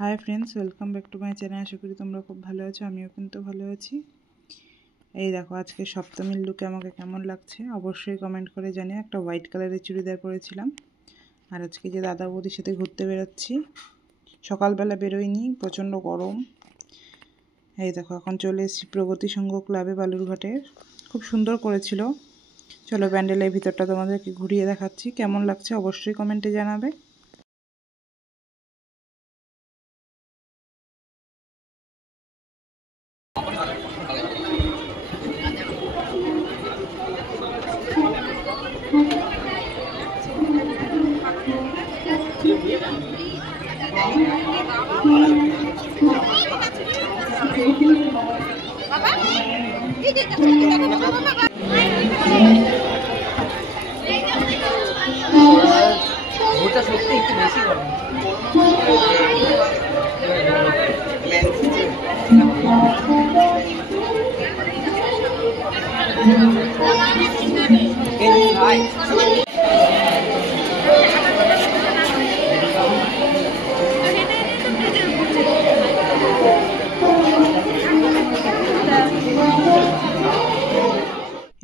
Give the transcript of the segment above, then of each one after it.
Hi friends welcome back to my channel. आशा करी तुम्हारा खूब भालो आछो, आमिओ किन्तु भालो आछि। এই দেখো আজকে সপ্তমীর লুকে আমাকে কেমন লাগছে অবশ্যই কমেন্ট করে জানিও। একটা হোয়াইট কালারের চুড়িদার পরেছিলাম আর আজকে যে দাদা বৌদির সাথে ঘুরতে বেরোচ্ছি। সকালবেলা বেরোইনি, প্রচণ্ড গরম। এই দেখো এখন চলে এসেছি প্রগতি সংঘ ক্লাবে বালুরঘাটের। খুব সুন্দর করেছিল। চলো প্যান্ডেলের ভিতরটা তোমাদেরকে ঘুরিয়ে দেখাচ্ছি, কেমন লাগছে অবশ্যই কমেন্টে জানাবে। ওটা সত্যি একটু বেশি গরম।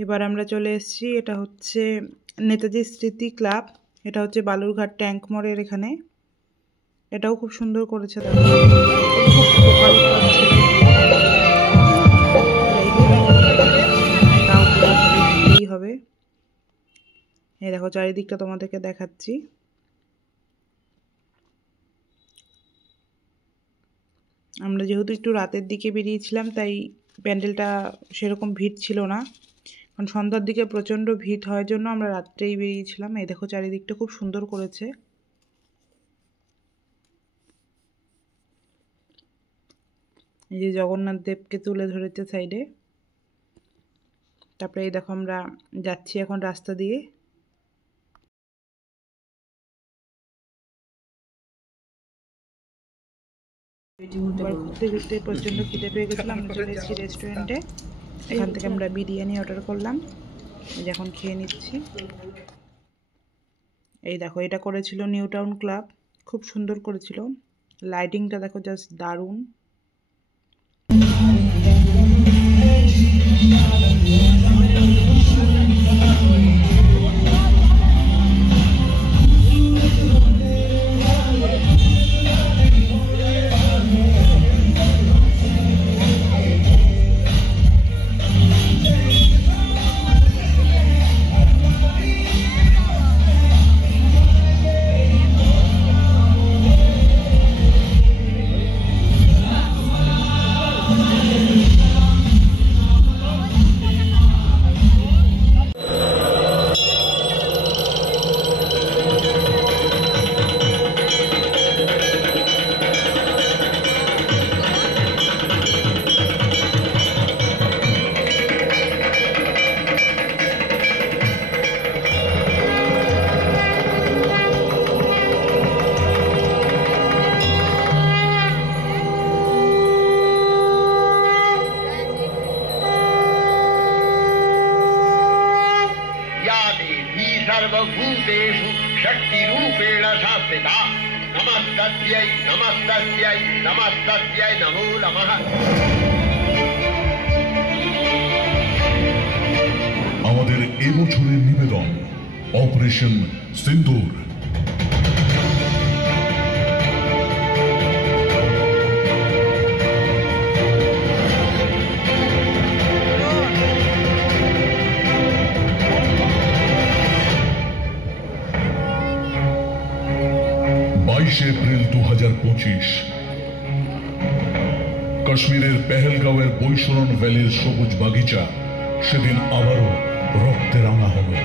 এবার আমরা চলে এসেছি, এটা হচ্ছে নেতাজি স্মৃতি ক্লাব। এটা হচ্ছে বালুরঘাট ট্যাঙ্ক মোড়ের এখানে। এটাও খুব সুন্দর করেছে দেখো। হবে এই দেখো চারিদিকটা তোমাদেরকে দেখাচ্ছি। আমরা যেহেতু একটু রাতের দিকে বেরিয়েছিলাম তাই প্যান্ডেলটা সেরকম ভিড় ছিল না, কারণ সন্ধ্যার দিকে প্রচণ্ড ভিড় হওয়ার জন্য আমরা রাত্রেই বেরিয়েছিলাম। এই দেখো চারিদিকটা খুব সুন্দর করেছে। এই যে জগন্নাথ দেবকে তুলে ধরেছে সাইডে। তারপরে এই দেখো আমরা যাচ্ছি এখন রাস্তা দিয়ে। ঘুরতে ঘুরতে প্রচণ্ড খিদে পেয়ে গেছিলাম, আমরা চলে এসেছি রেস্টুরেন্টে। এখান থেকে আমরা বিরিয়ানি অর্ডার করলাম, এখন খেয়ে নিচ্ছি। এই দেখো এটা করেছিল নিউ টাউন ক্লাব, খুব সুন্দর করেছিল। লাইটিংটা দেখো জাস্ট দারুণ। सर्वभूतेषु शक्तिरूपेण संस्थिता नमस्तस्यै नमस्तस्यै नमस्तस्यै नमो नमः। আমাদের এবছরের নিবেদন অপারেশন সিন্দুর। 22 এপ্রিল 2025 কাশ্মীরের পেহেলগাঁওয়ের বৈশরণ ভ্যালির সবুজ বাগিচা সেদিন আবারও রক্তে রাঙা হবে।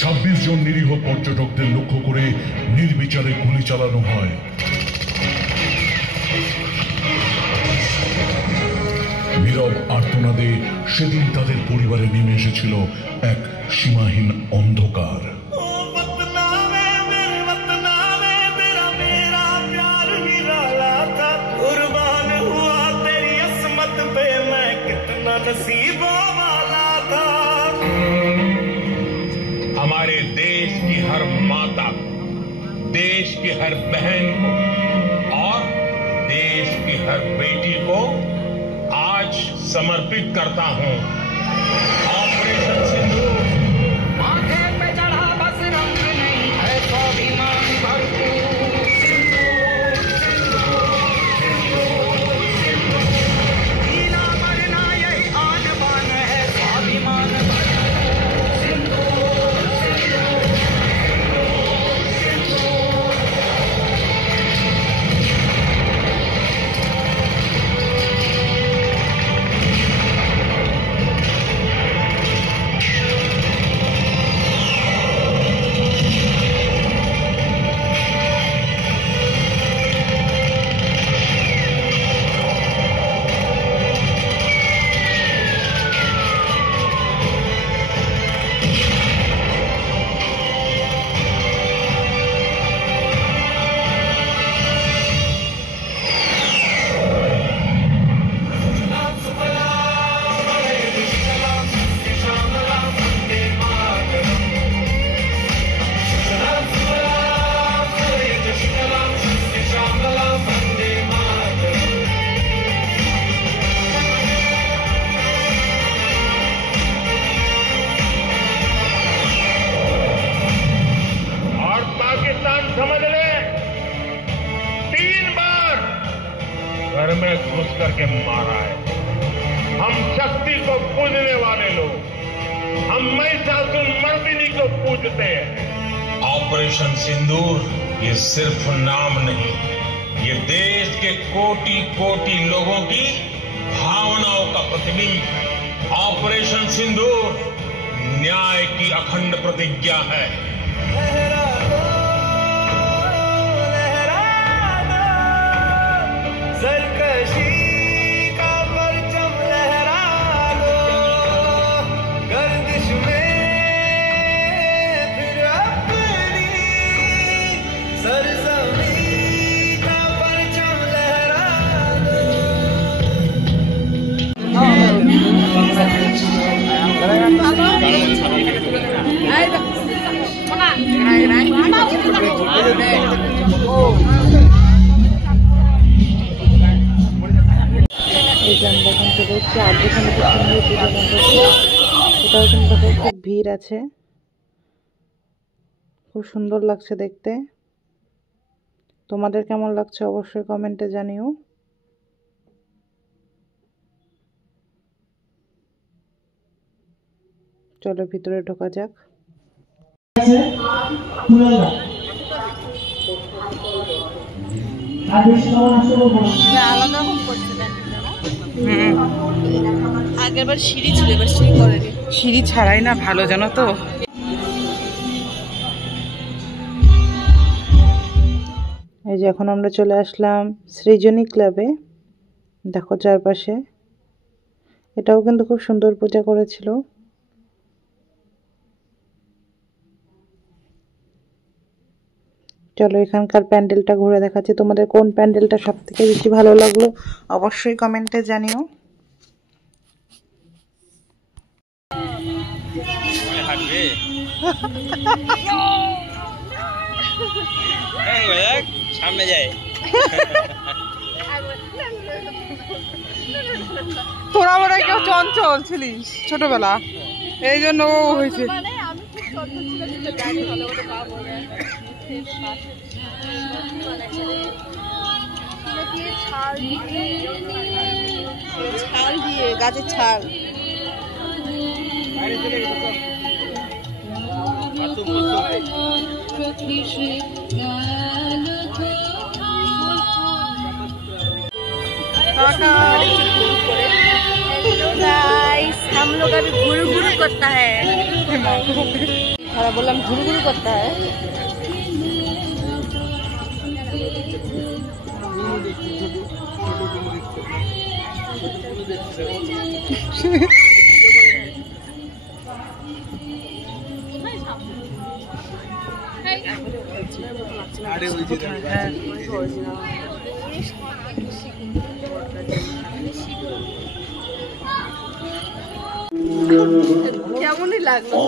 26 জন নিরীহ পর্যটকদের লক্ষ্য করে নির্বিচারে গুলি চালানো হয়। নীরব আর্তনাদে সেদিন তাদের পরিবারে নেমে এসেছিল এক সীমাহীন অন্ধকার। हमारे देश की हर माता, देश की हर बहन को और देश की हर बेटी को आज समर्पित करता हूं। ऑपरेशन सिंदूर माथे पे चढ़ा बस रंग नहीं है स्वाभिमान भरपूर। सिंदूर सिंदूर सिंदूर नीला मरना यही आन बान है स्वाभिमान भरपूर। सिंदूर सिंदूर समझ ले, 3 बार घर में घुस करके मारा है। हम शक्ति को पूजने वाले लोग, हम महिषासुर मर्दिनी को पूजते हैं। ऑपरेशन सिंदूर ये सिर्फ नाम नहीं, ये देश के कोटि कोटि लोगों की भावनाओं का प्रतिबिंब है। ऑपरेशन सिंदूर न्याय की अखंड प्रतिज्ञा है। सरकशी का परचम लहरा दो, गर्दिश में फिर अपनी सरजमीं का परचम लहरा दो। এই যে আমরা এখন চলে এসেছি আদ্রখানে পুজো মণ্ডপে। এটাও কিন্তু খুব ভিড় আছে, খুব সুন্দর লাগছে দেখতে। তোমাদের কেমন লাগছে অবশ্যই কমেন্টে জানিও। চলো ভিতরে ঢোকা যাক। আগেরবার সিঁড়ি ছিল, এবার সিঁড়ি করেনি। সিঁড়ি ছাড়াই না ভালো, জানো তো। এই যে এখন আমরা চলে আসলাম সৃজনী ক্লাবে। দেখো চারপাশে, এটাও কিন্তু খুব সুন্দর পূজা করেছিল। চলো এখানকার প্যান্ডেলটা ঘুরে দেখাচ্ছি। তোমাদের কোন প্যান্ডেলটা সব থেকে বেশি ভালো লাগলো অবশ্যই কমেন্টে জানিও। সামনে যায় তোরা ওরা কেউ চঞ্চল ছিলিস ছোটবেলা, এই জন্য ও হয়েছে। ছাল দিয়ে, গাছের ছাল। हम लोग अभी गुरु गुरु करता है, बोललाम गुरु गुरु करता है। কেমনই লাগলো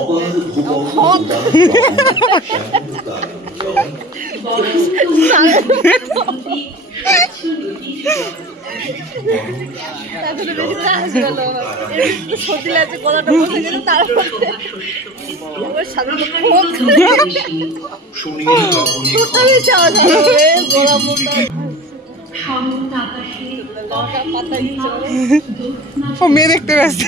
ও মেয়ে দেখতে ব্যস্ত।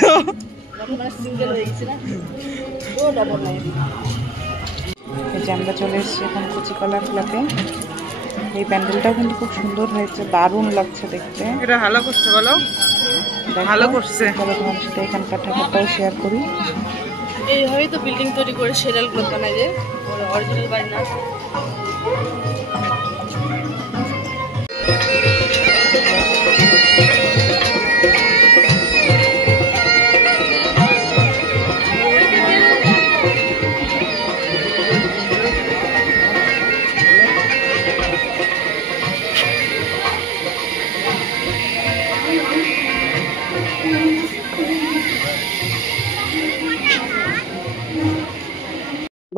এই যে আমরা চলে এসেছি এখন কচিকলা ক্লাবে। এই প্যান্ডেলটাও কিন্তু খুব সুন্দর হয়েছে, দারুণ লাগছে দেখতে। এটা ভালো করছে বলো, ভালো করছে। চলো তোমার সাথে এখানকার ঠাকুরটাও শেয়ার করি। এইভাবেই তো বিল্ডিং তৈরি করে সেরালগুলো বানায় যে অরিজিনাল বাড়ি না।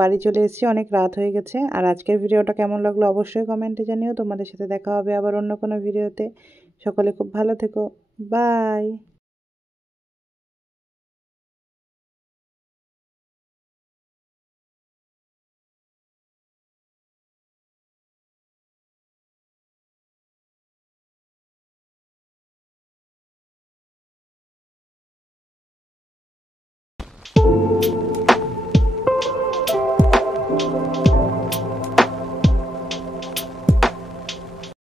বাড়ি চলে এসেছি, অনেক রাত হয়ে গেছে। আর আজকের ভিডিওটা কেমন লাগলো অবশ্যই কমেন্টে জানিও। তোমাদের সাথে দেখা হবে আবার অন্য কোনো ভিডিওতে। সকলে খুব ভালো থেকো, বাই।